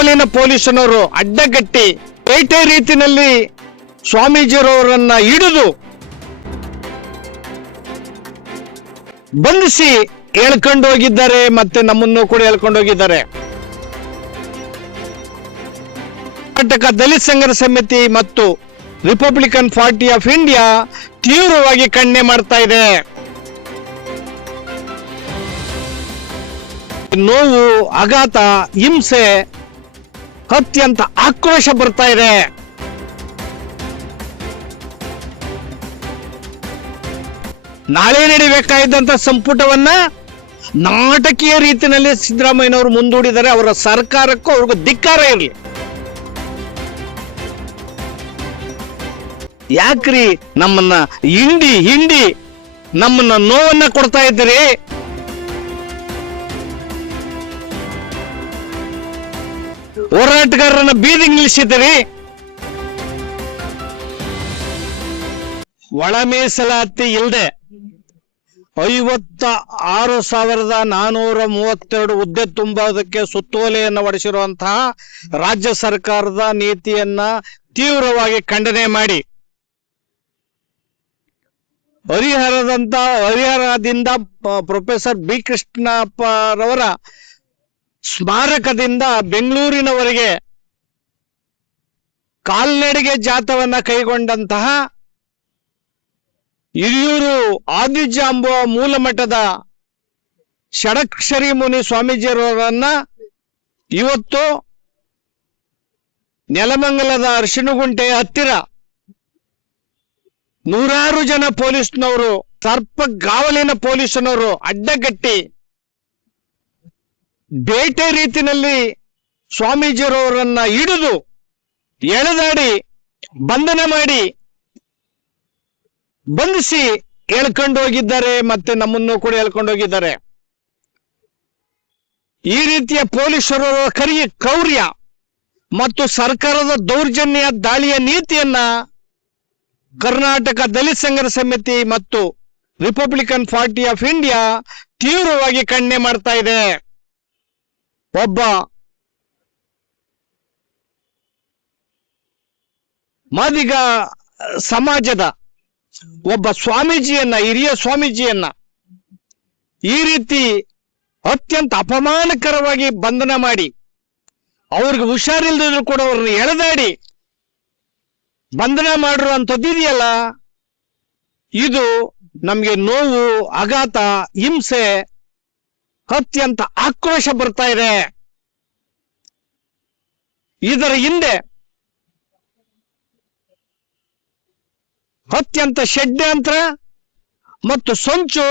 ಕಾವಲಿನ ಪೊಲೀಸನವರು ಅಡ್ಡಗಟ್ಟಿ ಬೇಟೆ ರೀತಿಯಲ್ಲಿ ಸ್ವಾಮೀಜಿಯವರನ್ನ ಹಿಡಿದು ಬಂಧಿಸಿ ಎಳ್ಕೊಂಡು ಹೋಗಿದ್ದಾರೆ. ಮತ್ತೆ ನಮ್ಮನ್ನು ಕೂಡ ಎಳ್ಕೊಂಡು ಹೋಗಿದ್ದಾರೆ. ಕರ್ನಾಟಕ ದಲಿತ ಸಂಘರ್ಷ ಸಮಿತಿ ಮತ್ತು ರಿಪಬ್ಲಿಕನ್ ಪಾರ್ಟಿ ಆಫ್ ಇಂಡಿಯಾ ತೀವ್ರವಾಗಿ ಖಂಡನೆ ಮಾಡ್ತಾ ಇದೆ. ನೋವು, ಆಘಾತ, ಹಿಂಸೆ, ಅತ್ಯಂತ ಆಕ್ರೋಶ ಬರ್ತಾ ಇದೆ. ನಾಳೆ ನಡೆಯಬೇಕಾದಂತ ಸಂಪುಟವನ್ನ ನಾಟಕೀಯ ರೀತಿಯಲ್ಲಿ ಸಿದ್ದರಾಮಯ್ಯನವರು ಮುಂದೂಡಿದರೆ ಅವರ ಸರ್ಕಾರಕ್ಕೂ ಅವ್ರಿಗೂ ಧಿಕ್ಕಾರ ಇರಲಿ. ಯಾಕ್ರಿ ನಮ್ಮನ್ನ ಹಿಂಡಿ ನಮ್ಮನ್ನ ನೋವನ್ನ ಕೊಡ್ತಾ ಇದ್ದೀರಿ? ಹೋರಾಟಗಾರರನ್ನ ಬೀದಿಗೆ ನಿಲ್ಲಿಸಿದ್ದೀರಿ. ಒಳ ಮೀಸಲಾತಿ ಇಲ್ಲದೆ 56,432 ಹುದ್ದೆ ತುಂಬುವುದಕ್ಕೆ ಸುತ್ತೋಲೆಯನ್ನು ಹೊರಡಿಸಿರುವಂತಹ ರಾಜ್ಯ ಸರ್ಕಾರದ ನೀತಿಯನ್ನ ತೀವ್ರವಾಗಿ ಖಂಡನೆ ಮಾಡಿ ಹರಿಹರದಿಂದ ಪ್ರೊಫೆಸರ್ ಬಿ ಕೃಷ್ಣಪ್ಪರವರ ಸ್ಮಾರಕದಿಂದ ಬೆಂಗಳೂರಿನವರೆಗೆ ಕಾಲ್ನಡಿಗೆ ಜಾಥವನ್ನ ಕೈಗೊಂಡಂತಹ ಹಿರಿಯೂರು ಆದಿಜಾಂಬುವ ಮೂಲಮಠದ ಷಡಕ್ಷರಿ ಮುನಿ ಸ್ವಾಮೀಜಿಯವರನ್ನ ಇವತ್ತು ನೆಲಮಂಗಲದ ಅರಿಶಿನಗುಂಟೆ ಹತ್ತಿರ ನೂರಾರು ಜನ ಪೊಲೀಸ್ನವರು, ಸರ್ಪಗಾವಲಿನ ಪೊಲೀಸನವರು ಅಡ್ಡಗಟ್ಟಿ ಬೇಟೆ ರೀತಿಯಲ್ಲಿ ಸ್ವಾಮೀಜಿಯವರನ್ನ ಹಿಡಿದು ಎಳೆದಾಡಿ ಬಂಧನ ಮಾಡಿ ಬಂಧಿಸಿ ಎಳ್ಕೊಂಡು ಹೋಗಿದ್ದಾರೆ. ಮತ್ತೆ ನಮ್ಮನ್ನು ಕೂಡ ಎಳ್ಕೊಂಡು ಹೋಗಿದ್ದಾರೆ. ಈ ರೀತಿಯ ಪೊಲೀಸರ ಕ್ರೌರ್ಯ ಮತ್ತು ಸರ್ಕಾರದ ದೌರ್ಜನ್ಯ ದಾಳಿಯ ನೀತಿಯನ್ನ ಕರ್ನಾಟಕ ದಲಿತ ಸಂಘರ್ಷ ಸಮಿತಿ ಮತ್ತು ರಿಪಬ್ಲಿಕನ್ ಪಾರ್ಟಿ ಆಫ್ ಇಂಡಿಯಾ ತೀವ್ರವಾಗಿ ಖಂಡನೆ ಮಾಡ್ತಾ ಇದೆ. ಒಬ್ಬ ಮಾದಿಗ ಸಮಾಜದ ಒಬ್ಬ ಸ್ವಾಮೀಜಿಯನ್ನ, ಹಿರಿಯ ಸ್ವಾಮೀಜಿಯನ್ನ ಈ ರೀತಿ ಅತ್ಯಂತ ಅಪಮಾನಕರವಾಗಿ ಬಂಧನ ಮಾಡಿ ಅವ್ರಿಗೆ ಹುಷಾರಿಲ್ಲದಿದ್ರು ಕೂಡ ಅವ್ರನ್ನ ಎಳೆದಾಡಿ ಬಂಧನ ಮಾಡಿರುವಂಥದ್ದು ಇದೆಯಲ್ಲ, ಇದು ನಮ್ಗೆ ನೋವು, ಆಘಾತ, ಹಿಂಸೆ, ಅತ್ಯಂತ ಆಕ್ರೋಶ ಬರ್ತಾ ಇದೆ. ಇದರ ಹಿಂದೆ ಅತ್ಯಂತ ಷಡ್ಯಂತ್ರ ಮತ್ತು ಸಂಚು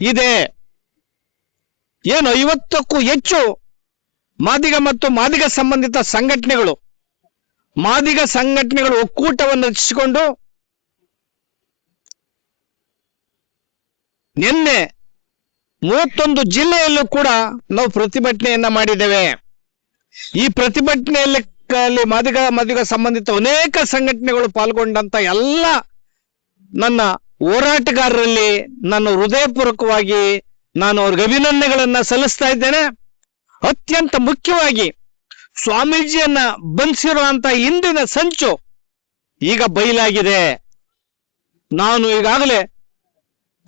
ಇದೆ. ಏನು 50ಕ್ಕೂ ಹೆಚ್ಚು ಮಾದಿಗ ಮತ್ತು ಮಾದಿಗ ಸಂಬಂಧಿತ ಸಂಘಟನೆಗಳು ಒಕ್ಕೂಟವನ್ನು ರಚಿಸಿಕೊಂಡು ನಿನ್ನೆ 31 ಜಿಲ್ಲೆಯಲ್ಲೂ ಕೂಡ ನಾವು ಪ್ರತಿಭಟನೆಯನ್ನ ಮಾಡಿದ್ದೇವೆ. ಈ ಪ್ರತಿಭಟನೆಯಲ್ಲಿ ಮಾದಿಗ ಸಂಬಂಧಿತ ಅನೇಕ ಸಂಘಟನೆಗಳು ಪಾಲ್ಗೊಂಡಂತ ಎಲ್ಲ ನನ್ನ ಹೋರಾಟಗಾರರಲ್ಲಿ ನಾನು ಹೃದಯಪೂರ್ವಕವಾಗಿ ನಾನು ಅವ್ರಿಗೆ ಅಭಿನಂದನೆಗಳನ್ನ ಸಲ್ಲಿಸ್ತಾ ಇದ್ದೇನೆ. ಅತ್ಯಂತ ಮುಖ್ಯವಾಗಿ ಸ್ವಾಮೀಜಿಯನ್ನ ಬಂಧಿಸಿರುವಂತ ಹಿಂದಿನ ಸಂಚು ಈಗ ಬಯಲಾಗಿದೆ. ನಾನು ಈಗಾಗಲೇ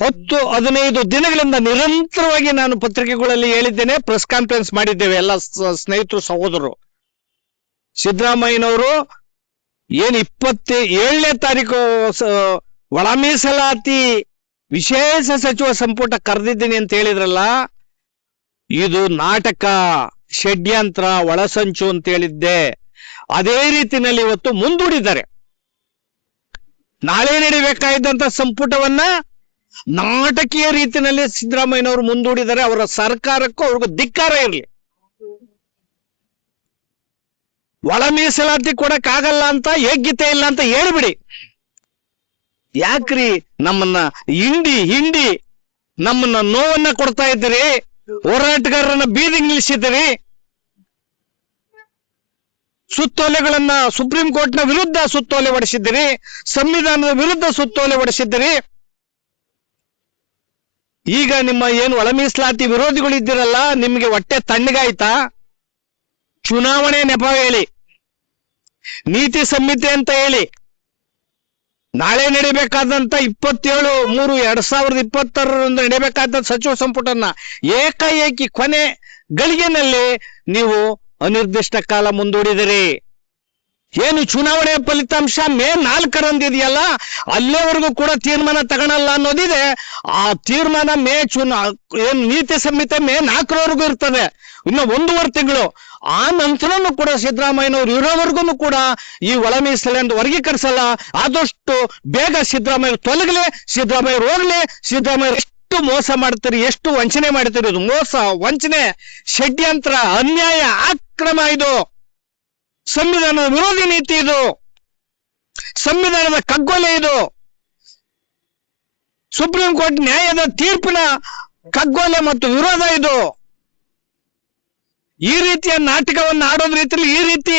10-15 ದಿನಗಳಿಂದ ನಿರಂತರವಾಗಿ ನಾನು ಪತ್ರಿಕೆಗಳಲ್ಲಿ ಹೇಳಿದ್ದೇನೆ, ಪ್ರೆಸ್ ಕಾನ್ಫರೆನ್ಸ್ ಮಾಡಿದ್ದೇವೆ ಎಲ್ಲ ಸ್ನೇಹಿತರು, ಸಹೋದರರು. ಸಿದ್ದರಾಮಯ್ಯನವರು ಏನು 27ನೇ ತಾರೀಕು ಒಳ ಮೀಸಲಾತಿ ವಿಶೇಷ ಸಚಿವ ಸಂಪುಟ ಕರೆದಿದ್ದೀನಿ ಅಂತ ಹೇಳಿದ್ರಲ್ಲ, ಇದು ನಾಟಕ, ಷಡ್ಯಂತ್ರ, ಒಳಸಂಚು ಅಂತ ಹೇಳಿದ್ದೆ. ಅದೇ ರೀತಿಯಲ್ಲಿ ಇವತ್ತು ಮುಂದೂಡಿದ್ದಾರೆ. ನಾಳೆ ನಡೆಯಬೇಕಾದಂತ ಸಂಪುಟವನ್ನ ನಾಟಕೀಯ ರೀತಿಯಲ್ಲಿ ಸಿದ್ದರಾಮಯ್ಯನವರು ಮುಂದೂಡಿದರೆ ಅವರ ಸರ್ಕಾರಕ್ಕೂ ಅವ್ರಿಗೂ ಧಿಕ್ಕಾರ ಇರಲಿ. ಒಳ ಮೀಸಲಾತಿ ಕೊಡಕ್ಕಾಗಲ್ಲ ಅಂತ, ಯೋಗ್ಯತೆ ಇಲ್ಲ ಅಂತ ಹೇಳ್ಬಿಡಿ. ಯಾಕ್ರಿ ನಮ್ಮನ್ನ ಹಿಂಡಿ ನಮ್ಮನ್ನ ನೋವನ್ನ ಕೊಡ್ತಾ ಇದ್ದೀರಿ? ಹೋರಾಟಗಾರರನ್ನ ಬೀದಿಗೆ ನಿಲ್ಲಿಸಿದ್ದೀರಿ. ಸುತ್ತೋಲೆಗಳನ್ನ ಸುಪ್ರೀಂ ಕೋರ್ಟ್ನ ವಿರುದ್ಧ ಸುತ್ತೋಲೆ ಹೊಡೆಸಿದ್ದೀರಿ, ಸಂವಿಧಾನದ ವಿರುದ್ಧ ಸುತ್ತೋಲೆ ಹೊಡೆಸಿದ್ದೀರಿ. ಈಗ ನಿಮ್ಮ ಏನು ಒಳ ಮೀಸಲಾತಿ ವಿರೋಧಿಗಳು ಇದ್ದೀರಲ್ಲ, ನಿಮಗೆ ಹೊಟ್ಟೆ ತಣ್ಣಗಾಯ್ತಾ? ಚುನಾವಣೆ ನೆಪ ಹೇಳಿ, ನೀತಿ ಸಂಹಿತೆ ಅಂತ ಹೇಳಿ, ನಾಳೆ ನಡೀಬೇಕಾದಂತ 27/3/2020 ನಡೀಬೇಕಾದ ಸಚಿವ ಸಂಪುಟನ್ನ ಏಕಾಏಕಿ ಕೊನೆ ಗಳಿಗೆನಲ್ಲಿ ನೀವು ಅನಿರ್ದಿಷ್ಟ ಕಾಲ ಮುಂದೂಡಿದಿರಿ. ಏನು ಚುನಾವಣೆ ಫಲಿತಾಂಶ ಮೇ 4 ಇದೆಯಲ್ಲ, ಅಲ್ಲೇವರೆಗೂ ಕೂಡ ತೀರ್ಮಾನ ತಗೊಳಲ್ಲ ಅನ್ನೋದಿದೆ. ಆ ತೀರ್ಮಾನ ಏನ್ ನೀತಿ ಸಂಹಿತೆ ಮೇ 4 ಇರ್ತದೆ, ಇನ್ನು 1.5 ತಿಂಗಳು. ಆ ನಂತರನು ಕೂಡ ಸಿದ್ದರಾಮಯ್ಯನವರು ಇರೋವರೆಗೂ ಕೂಡ ಈ ಒಳ ಮೀಸಲೆಂದು ವರ್ಗೀಕರಿಸಲ್ಲ. ಆದಷ್ಟು ಬೇಗ ಸಿದ್ದರಾಮಯ್ಯ ತೊಲಗಲಿ, ಸಿದ್ದರಾಮಯ್ಯ ಹೋಗ್ಲಿ. ಸಿದ್ದರಾಮಯ್ಯ ಎಷ್ಟು ಮೋಸ ಮಾಡ್ತೀರಿ, ಎಷ್ಟು ವಂಚನೆ ಮಾಡ್ತೀರಿ, ಇದು ಮೋಸ, ವಂಚನೆ, ಷಡ್ಯಂತ್ರ, ಅನ್ಯಾಯ, ಅಕ್ರಮ. ಇದು ಸಂವಿಧಾನದ ವಿರೋಧಿ ನೀತಿ, ಇದು ಸಂವಿಧಾನದ ಕಗ್ಗೊಲೆ, ಇದು ಸುಪ್ರೀಂ ಕೋರ್ಟ್ ನ್ಯಾಯದ ತೀರ್ಪಿನ ಕಗ್ಗೊಲೆ ಮತ್ತು ವಿರೋಧ. ಇದು ಈ ರೀತಿಯ ನಾಟಕವನ್ನ ಆಡೋದ್ ರೀತಿಯಲ್ಲಿ ಈ ರೀತಿ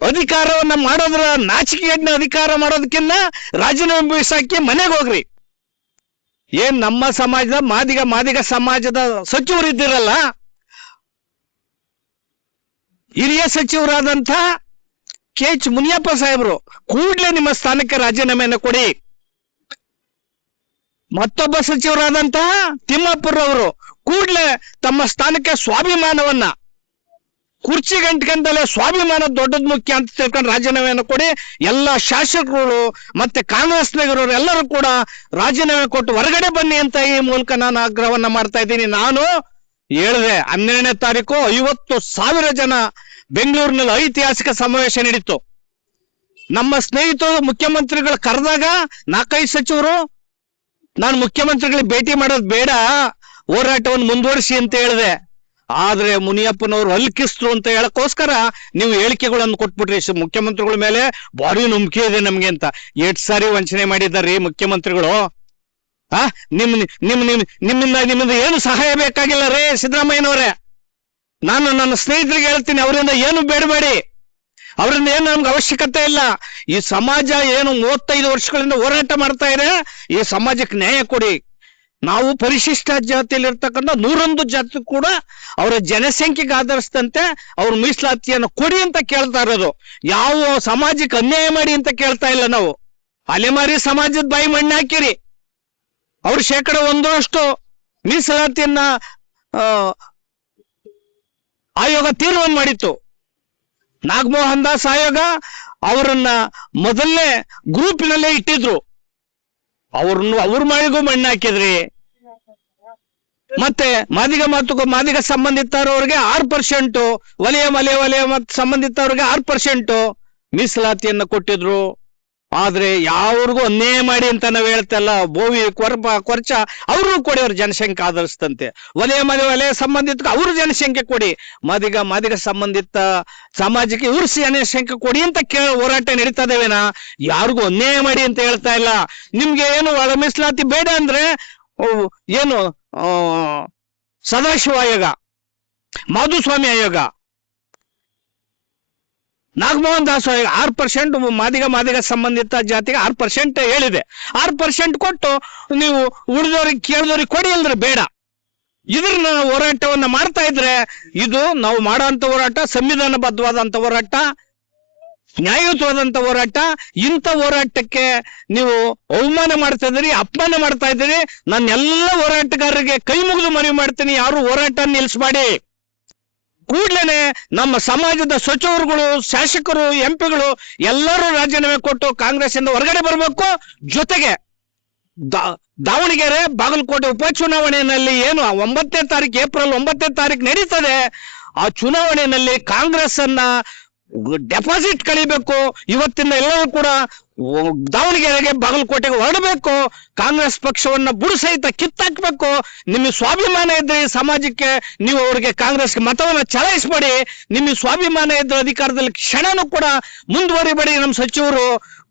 ಅಧಿಕಾರವನ್ನ ಮಾಡೋದ್ರ ನಾಚಿಕೆಯನ್ನ ಅಧಿಕಾರ ಮಾಡೋದಕ್ಕಿಂತ ರಾಜೀನಾಮೆ ಬೀಸಾಕಿ ಮನೆಗೆ ಹೋಗ್ರಿ. ಏನ್ ನಮ್ಮ ಸಮಾಜದ ಮಾದಿಗ ಸಮಾಜದ ಸಚಿವರು ಇದ್ದೀರಲ್ಲ, ಹಿರಿಯ ಸಚಿವರಾದಂತ KH ಮುನಿಯಪ್ಪ ಸಾಹೇಬರು ಕೂಡ್ಲೆ ನಿಮ್ಮ ಸ್ಥಾನಕ್ಕೆ ರಾಜೀನಾಮೆಯನ್ನು ಕೊಡಿ. ಮತ್ತೊಬ್ಬ ಸಚಿವರಾದಂತಹ ತಿಮ್ಮಾಪುರವರು ಕೂಡ್ಲೆ ತಮ್ಮ ಸ್ಥಾನಕ್ಕೆ ಸ್ವಾಭಿಮಾನವನ್ನ, ಕುರ್ಚಿ ಗಂಟ್ಕಂತಲೇ ಸ್ವಾಭಿಮಾನ ದೊಡ್ಡದ್ ಮುಖ್ಯ ಅಂತ ತಿಳ್ಕೊಂಡು ರಾಜೀನಾಮೆಯನ್ನು ಕೊಡಿ. ಎಲ್ಲ ಶಾಸಕರು ಮತ್ತೆ ಕಾಂಗ್ರೆಸ್ನವರು ಎಲ್ಲರೂ ಕೂಡ ರಾಜೀನಾಮೆ ಕೊಟ್ಟು ಹೊರಗಡೆ ಬನ್ನಿ ಅಂತ ಈ ಮೂಲಕ ನಾನು ಆಗ್ರಹವನ್ನ ಮಾಡ್ತಾ ಇದ್ದೀನಿ. ನಾನು ಹೇಳಿದೆ 12ನೇ ತಾರೀಕು 50,000 ಜನ ಬೆಂಗಳೂರಿನಲ್ಲಿ ಐತಿಹಾಸಿಕ ಸಮಾವೇಶ ನಡೀತು. ನಮ್ಮ ಸ್ನೇಹಿತರು ಮುಖ್ಯಮಂತ್ರಿಗಳು ಕರೆದಾಗ 4-5 ಸಚಿವರು ನಾನು ಮುಖ್ಯಮಂತ್ರಿಗಳಿಗೆ ಭೇಟಿ ಮಾಡೋದು ಬೇಡ, ಹೋರಾಟವನ್ನು ಮುಂದುವರಿಸಿ ಅಂತ ಹೇಳಿದೆ. ಆದ್ರೆ ಮುನಿಯಪ್ಪನವರು ಅಲ್ಕಿಸ್ರು ಅಂತ ಹೇಳಕ್ಕೋಸ್ಕರ ನೀವು ಹೇಳಿಕೆಗಳನ್ನು ಕೊಟ್ಬಿಟ್ರಿ. ಮುಖ್ಯಮಂತ್ರಿಗಳ ಮೇಲೆ ಭಾರಿ ನಂಬಿಕೆ ಇದೆ ನಮ್ಗೆ ಅಂತ. 8 ಸಾರಿ ವಂಚನೆ ಮಾಡಿದಾರ್ರಿ ಮುಖ್ಯಮಂತ್ರಿಗಳು. ನಿಮ್ಮಿಂದ ಏನು ಸಹಾಯ ಬೇಕಾಗಿಲ್ಲ ರೇ ಸಿದ್ದರಾಮಯ್ಯನವರೇ. ನಾನು ನನ್ನ ಸ್ನೇಹಿತರಿಗೆ ಹೇಳ್ತೀನಿ, ಅವರಿಂದ ಏನು ಬೇಡಬೇಡಿ, ಅವರಿಂದ ಏನು ನಮ್ಗೆ ಅವಶ್ಯಕತೆ ಇಲ್ಲ. ಈ ಸಮಾಜ ಏನು 35 ವರ್ಷಗಳಿಂದ ಹೋರಾಟ ಮಾಡ್ತಾ ಇದೆ, ಈ ಸಮಾಜಕ್ಕೆ ನ್ಯಾಯ ಕೊಡಿ. ನಾವು ಪರಿಶಿಷ್ಟ ಜಾತಿಯಲ್ಲಿ ಇರ್ತಕ್ಕಂಥ 101 ಜಾತಿ ಕೂಡ ಅವರ ಜನಸಂಖ್ಯೆಗೆ ಆಧರಿಸಿದಂತೆ ಅವ್ರ ಮೀಸಲಾತಿಯನ್ನು ಕೊಡಿ ಅಂತ ಕೇಳ್ತಾ ಇರೋದು. ಯಾವ ಸಮಾಜಕ್ಕೆ ಅನ್ಯಾಯ ಮಾಡಿ ಅಂತ ಕೇಳ್ತಾ ಇಲ್ಲ ನಾವು. ಅಲೆಮಾರಿ ಸಮಾಜದ ಬಾಯಿ ಮಣ್ಣು ಹಾಕಿರಿ. ಅವ್ರು 1% ಮೀಸಲಾತಿಯನ್ನ ಆಯೋಗ ತೀರ್ಮಾನ ಮಾಡಿತ್ತು. ನಾಗಮೋಹನ್ ದಾಸ್ ಆಯೋಗ ಅವರನ್ನ ಮೊದಲನೇ ಗ್ರೂಪಿನಲ್ಲೇ ಇಟ್ಟಿದ್ರು. ಅವ್ರ ಮಾಳಿಗೂ ಮಣ್ಣು ಹಾಕಿದ್ರಿ. ಮತ್ತೆ ಮಾದಿಗ ಸಂಬಂಧಿತರವ್ರಿಗೆ 6%, ವಲಯ ಸಂಬಂಧಿತವ್ರಿಗೆ 6% ಮೀಸಲಾತಿಯನ್ನ ಕೊಟ್ಟಿದ್ರು. ಆದ್ರೆ ಯಾವ್ರಿಗೂ ಅನ್ಯಾಯ ಮಾಡಿ ಅಂತ ನಾವ್ ಹೇಳ್ತಲ್ಲ, ಬೋವಿ ಕೊರ್ಚ ಅವ್ರಿಗೂ ಕೊಡಿ, ಅವ್ರ ಜನಸಂಖ್ಯೆ ಆಧರಿಸಿದಂತೆ. ವಲಯ ಸಂಬಂಧಿತ ಅವ್ರ ಜನಸಂಖ್ಯೆ ಕೊಡಿ, ಮಾದಿಗ ಸಂಬಂಧಿತ ಸಮಾಜಕ್ಕೆ ಇವ್ರ ಜನಸಂಖ್ಯೆ ಕೊಡಿ ಅಂತ ಹೋರಾಟ ನಡೀತಾ ಇದೇವೇನಾ? ಯಾರಿಗೂ ಅನ್ಯಾಯ ಮಾಡಿ ಅಂತ ಹೇಳ್ತಾ ಇಲ್ಲ. ನಿಮ್ಗೆ ಏನು ಒಳ ಮೀಸಲಾತಿ ಬೇಡ ಅಂದ್ರೆ ಏನು ಸದಾಶಿವ ಆಯೋಗ, ಮಾಧುಸ್ವಾಮಿ ಆಯೋಗ, ನಾಗಮೋಹನ್ ದಾಸ್ 6% ಮಾದಿಗ ಸಂಬಂಧಿತ ಜಾತಿಗೆ 6% ಹೇಳಿದೆ. 6% ಕೊಟ್ಟು ನೀವು ಉಳಿದವ್ರಿಗೆ ಕೇಳಿದವ್ರಿಗೆ ಕೊಡಿ ಅಂದ್ರೆ ಬೇಡ. ಇದ್ರನ್ನ ಹೋರಾಟವನ್ನ ಮಾಡ್ತಾ ಇದ್ರೆ ಇದು ನಾವು ಮಾಡೋಂಥ ಹೋರಾಟ ಸಂವಿಧಾನಬದ್ಧವಾದಂತ ಹೋರಾಟ, ನ್ಯಾಯಯುತವಾದಂತ ಹೋರಾಟ. ಇಂಥ ಹೋರಾಟಕ್ಕೆ ನೀವು ಅವಮಾನ ಮಾಡ್ತಾ ಇದ್ದೀರಿ, ಅಪಮಾನ ಮಾಡ್ತಾ ಇದ್ದೀರಿ. ನಾನು ಎಲ್ಲ ಹೋರಾಟಗಾರರಿಗೆ ಕೈ ಮುಗಿದು ಮನವಿ ಮಾಡ್ತೀನಿ, ಯಾರು ಹೋರಾಟ ನಿಲ್ಲಿಸಬೇಡಿ. ಕೂಡ್ಲೇನೆ ನಮ್ಮ ಸಮಾಜದ ಸಚಿವರುಗಳು, ಶಾಸಕರು, MP ಗಳು ಎಲ್ಲರೂ ರಾಜೀನಾಮೆ ಕೊಟ್ಟು ಕಾಂಗ್ರೆಸ್ ಇಂದ ಹೊರಗಡೆ ಬರಬೇಕು. ಜೊತೆಗೆ ದಾವಣಗೆರೆ, ಬಾಗಲಕೋಟೆ ಉಪಚುನಾವಣೆಯಲ್ಲಿ ಏನು 9ನೇ ತಾರೀಕು, ಏಪ್ರಿಲ್ 9ನೇ ತಾರೀಕು ನಡೀತದೆ, ಆ ಚುನಾವಣೆಯಲ್ಲಿ ಕಾಂಗ್ರೆಸ್ ಅನ್ನ ಡೆಪಾಸಿಟ್ ಕಳಿಬೇಕು. ಇವತ್ತಿಂದ ಎಲ್ಲರೂ ಕೂಡ ದಾವಣಗೆರೆಗೆ, ಬಾಗಲಕೋಟೆಗೆ ಹೊರಡಬೇಕು. ಕಾಂಗ್ರೆಸ್ ಪಕ್ಷವನ್ನ ಬುಡು ಸಹಿತ ಕಿತ್ತಾಕ್ಬೇಕು. ನಿಮಗೆ ಸ್ವಾಭಿಮಾನ ಇದ್ರೆ ಈ ಸಮಾಜಕ್ಕೆ ನೀವು ಅವರಿಗೆ ಕಾಂಗ್ರೆಸ್ಗೆ ಮತವನ್ನ ಚಲಾಯಿಸಬೇಡಿ. ನಿಮಗೆ ಸ್ವಾಭಿಮಾನ ಇದ್ರೆ ಅಧಿಕಾರದಲ್ಲಿ ಕ್ಷಣನೂ ಕೂಡ ಮುಂದುವರಿಬೇಡಿ. ನಮ್ಮ ಸಚಿವರು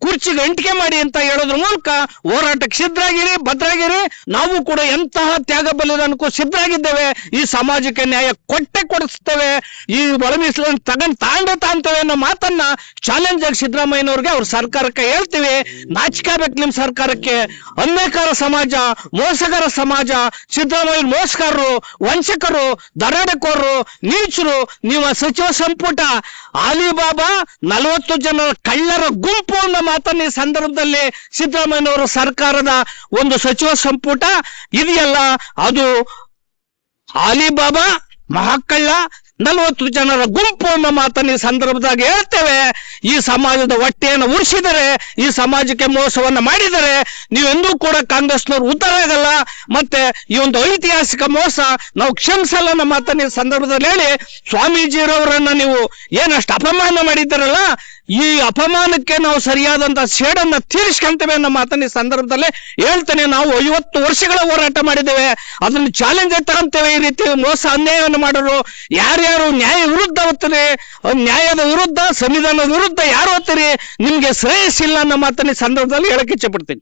ಕುರ್ಚಿಗೆ ಅಂಟಿಕೆ ಮಾಡಿ ಅಂತ ಹೇಳೋದ್ರ ಮೂಲಕ ಹೋರಾಟಕ್ಕೆ ಸಿದ್ಧರಾಗಿರಿ, ಭದ್ರಾಗಿರಿ. ನಾವು ಕೂಡ ಎಂತಹ ತ್ಯಾಗ ಬಲಿದಾನಕ್ಕೂ ಸಿದ್ಧರಾಗಿದ್ದೇವೆ. ಈ ಸಮಾಜಕ್ಕೆ ನ್ಯಾಯ ಕೊಡಿಸ್ತೇವೆ. ಈ ಒಳ ಮೀಸಲನ್ನು ತಾಂತೇವೆ ಅನ್ನೋ ಮಾತನ್ನ ಚಾಲೆಂಜ್ ಆಗಿ ಸಿದ್ದರಾಮಯ್ಯನವ್ರಿಗೆ ಅವ್ರ ಸರ್ಕಾರಕ್ಕೆ ಹೇಳ್ತೀವಿ. ನಾಚಿಕಾಬೇಕು ನಿಮ್ ಸರ್ಕಾರಕ್ಕೆ. ಅನ್ಯಾಯಕಾರ ಸಮಾಜ, ಮೋಸಗಾರ ಸಮಾಜ, ಸಿದ್ದರಾಮಯ್ಯ ಮೋಸಗಾರರು, ವಂಚಕರು, ದರೋಡೆಕೋರರು, ನೀಚರು. ನೀವು ಸಚಿವ ಸಂಪುಟ ಅಲಿಬಾಬಾ 40 ಜನರ ಕಳ್ಳರ ಗುಂಪು ಅನ್ನೋ ಮಾತನ್ನ ಈ ಸಂದರ್ಭದಲ್ಲಿ ಸಿದ್ದರಾಮಯ್ಯನವರ ಸರ್ಕಾರದ ಒಂದು ಸಚಿವ ಸಂಪುಟ ಇದೆಯಲ್ಲ, ಅದು ಅಲಿಬಾಬಾ ಮಹಾಕಳ್ಳ 40 ಜನರ ಗುಂಪು ಅನ್ನೋ ಮಾತನ್ನ ಈ ಸಂದರ್ಭದಾಗ ಹೇಳ್ತೇವೆ. ಈ ಸಮಾಜದ ಹೊಟ್ಟೆಯನ್ನು ಉಳಿಸಿದರೆ, ಈ ಸಮಾಜಕ್ಕೆ ಮೋಸವನ್ನ ಮಾಡಿದರೆ ನೀವೆಂದೂ ಕೂಡ ಕಾಂಗ್ರೆಸ್ನವ್ರು ಉದ್ಧಾರ ಆಗಲ್ಲ. ಮತ್ತೆ ಈ ಒಂದು ಐತಿಹಾಸಿಕ ಮೋಸ ನಾವು ಕ್ಷಮಿಸಲ್ಲ ಅನ್ನೋ ಮಾತನ್ನ ಈ ಸಂದರ್ಭದಲ್ಲಿ ಹೇಳಿ, ಸ್ವಾಮೀಜಿರವರನ್ನ ನೀವು ಏನಷ್ಟು ಅಪಮಾನ ಮಾಡಿದ್ದಾರಲ್ಲ, ಈ ಅಪಮಾನಕ್ಕೆ ನಾವು ಸರಿಯಾದಂತ ಸೇಡನ್ನ ತೀರಿಸ್ಕೊಂತೇವೆ ಅನ್ನೋ ಮಾತನ್ನ ಈ ಸಂದರ್ಭದಲ್ಲಿ ಹೇಳ್ತೇನೆ. ನಾವು 50 ವರ್ಷಗಳ ಹೋರಾಟ ಮಾಡಿದ್ದೇವೆ, ಅದನ್ನು ಚಾಲೆಂಜ್ ತಗೊಂತೇವೆ. ಈ ರೀತಿ ಮೋಸ ಅನ್ಯಾಯವನ್ನು ಮಾಡೋರು ಯಾರ್ಯಾರು ನ್ಯಾಯ ವಿರುದ್ಧ ಹೋಗ್ತಾರೆ, ನ್ಯಾಯದ ವಿರುದ್ಧ, ಸಂವಿಧಾನದ ವಿರುದ್ಧ ಯಾರು ಹೋಗ್ತೀರಿ, ನಿಮ್ಗೆ ಶ್ರೇಯಸ್ಸಿಲ್ಲ ಅನ್ನೋ ಮಾತನ್ನ ಈ ಸಂದರ್ಭದಲ್ಲಿ ಹೇಳಕ್ ಇಚ್ಛೆ ಪಡ್ತೀನಿ.